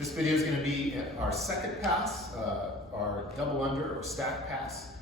This video is going to be our second pass, our double under or stack pass.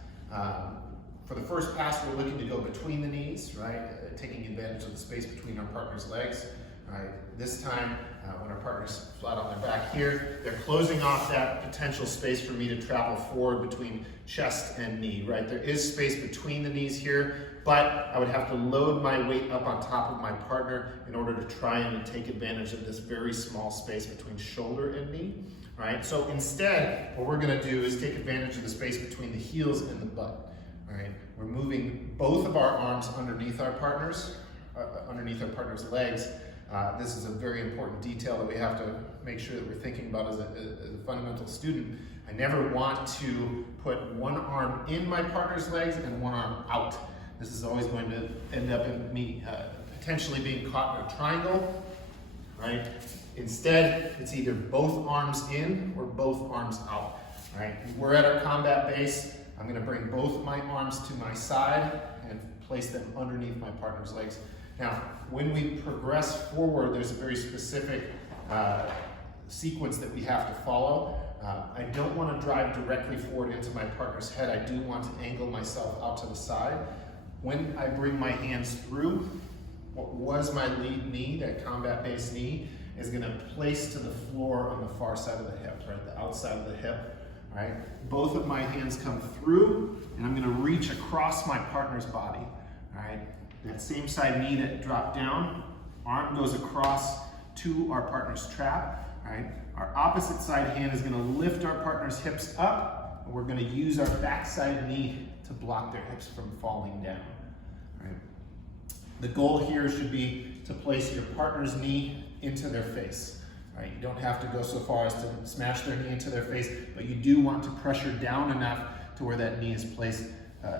For the first pass, we're looking to go between the knees, right? Taking advantage of the space between our partner's legs. Right. This time, when our partner's flat on their back here, they're closing off that potential space for me to travel forward between chest and knee, right? There is space between the knees here, but I would have to load my weight up on top of my partner in order to try and take advantage of this very small space between shoulder and knee, right? So instead, what we're gonna do is take advantage of the space between the heels and the butt, right? We're moving both of our arms underneath our partner's legs. This is a very important detail that we have to make sure that we're thinking about as a fundamental student. I never want to put one arm in my partner's legs and one arm out. This is always going to end up in me potentially being caught in a triangle, right? Instead, it's either both arms in or both arms out, right? We're at our combat base. I'm gonna bring both my arms to my side and place them underneath my partner's legs. Now, when we progress forward, there's a very specific sequence that we have to follow. I don't want to drive directly forward into my partner's head. I do want to angle myself out to the side. When I bring my hands through, what was my lead knee, that combat-based knee, is going to place to the floor on the far side of the hip, right, the outside of the hip. Right? Both of my hands come through, and I'm going to reach across my partner's body. Right? That same side knee that dropped down, arm goes across to our partner's trap, right? Our opposite side hand is gonna lift our partner's hips up, and we're gonna use our backside knee to block their hips from falling down, right? The goal here should be to place your partner's knee into their face, right? You don't have to go so far as to smash their knee into their face, but you do want to pressure down enough to where that knee is placed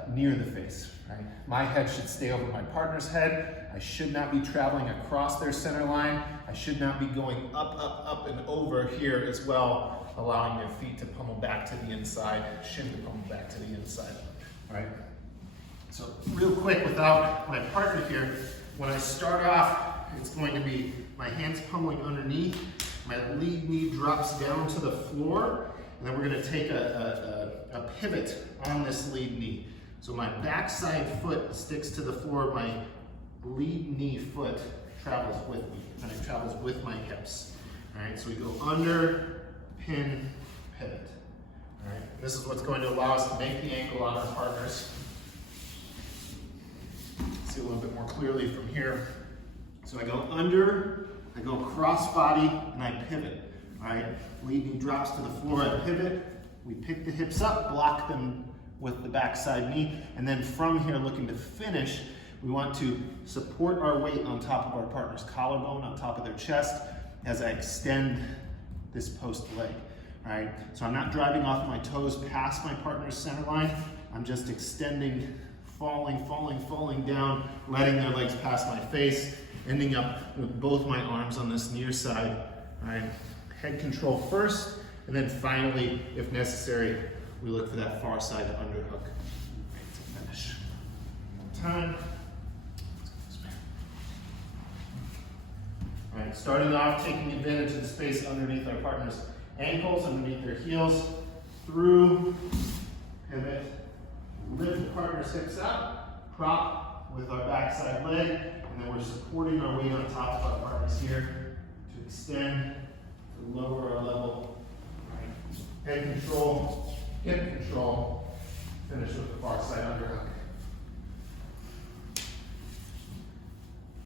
near the face, right? My head should stay over my partner's head. I should not be traveling across their center line. I should not be going up, and over here as well, allowing their feet to pummel back to the inside, shin to pummel back to the inside, right? So real quick, without my partner here, when I start off, it's going to be my hands pummeling underneath, my lead knee drops down to the floor, and then we're going to take a pivot on this lead knee. So my backside foot sticks to the floor, my lead knee foot travels with me, and it travels with my hips. All right, so we go under, pin, pivot. All right, this is what's going to allow us to make the ankle on our partners. See a little bit more clearly from here. So I go under, I go cross body, and I pivot. All right, lead knee drops to the floor, I pivot. We pick the hips up, block them with the backside knee, and then from here, looking to finish, we want to support our weight on top of our partner's collarbone, on top of their chest, as I extend this post leg. All right, so I'm not driving off my toes past my partner's center line. I'm just extending, falling down, letting their legs pass my face, ending up with both my arms on this near side. All right, head control first, and then finally, if necessary, we look for that far side underhook to finish. One time. All right, starting off, taking advantage of the space underneath our partner's ankles, underneath their heels, through, pivot, lift the partner's hips up, prop with our backside leg, and then we're supporting our weight on top of our partners here to extend, to lower our level. Right. Head control, hip control, finish with the far side underhook.